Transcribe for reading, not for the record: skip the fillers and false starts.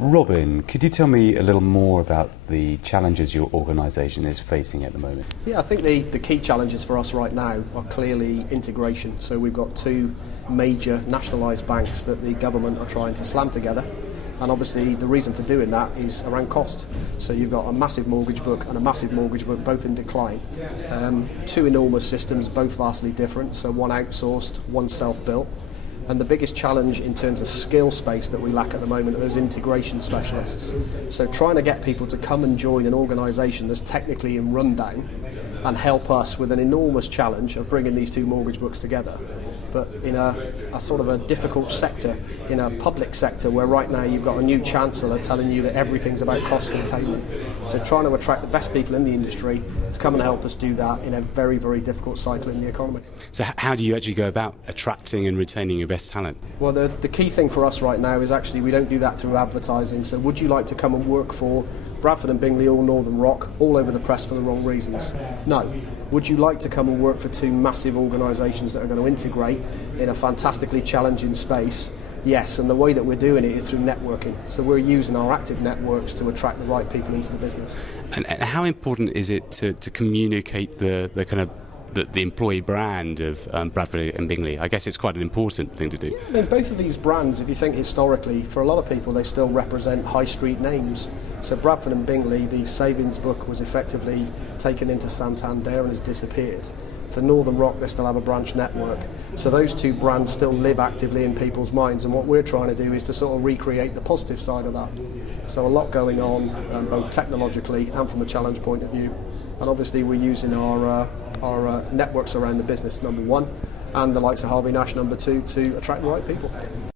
Robin, could you tell me a little more about the challenges your organisation is facing at the moment? Yeah, I think the key challenges for us right now are clearly integration. So we've got two major nationalised banks that the government are trying to slam together. And obviously the reason for doing that is around cost. So you've got a massive mortgage book and a massive mortgage book, both in decline. Two enormous systems, both vastly different. So one outsourced, one self-built. And the biggest challenge in terms of skill space that we lack at the moment are those integration specialists. So trying to get people to come and join an organisation that's technically in rundown and help us with an enormous challenge of bringing these two mortgage books together. But in a sort of a difficult sector, in a public sector where right now you've got a new chancellor telling you that everything's about cost containment. So trying to attract the best people in the industry to come and help us do that in a very, very difficult cycle in the economy. So how do you actually go about attracting and retaining your best talent? Well, the key thing for us right now is actually we don't do that through advertising. So would you like to come and work for Bradford Bingley or Northern Rock, all over the press for the wrong reasons? No. Would you like to come and work for two massive organisations that are going to integrate in a fantastically challenging space? Yes, and the way that we're doing it is through networking. So we're using our active networks to attract the right people into the business. And how important is it to communicate the kind of the employee brand of Bradford and Bingley? I guess it's quite an important thing to do. I mean, both of these brands, if you think historically, for a lot of people they still represent high street names. So Bradford and Bingley, the savings book was effectively taken into Santander and has disappeared. For Northern Rock, they still have a branch network. So those two brands still live actively in people's minds, and what we're trying to do is to sort of recreate the positive side of that. So a lot going on, both technologically and from a challenge point of view. And obviously we're using our networks around the business, number one, and the likes of Harvey Nash, number two, to attract the right people.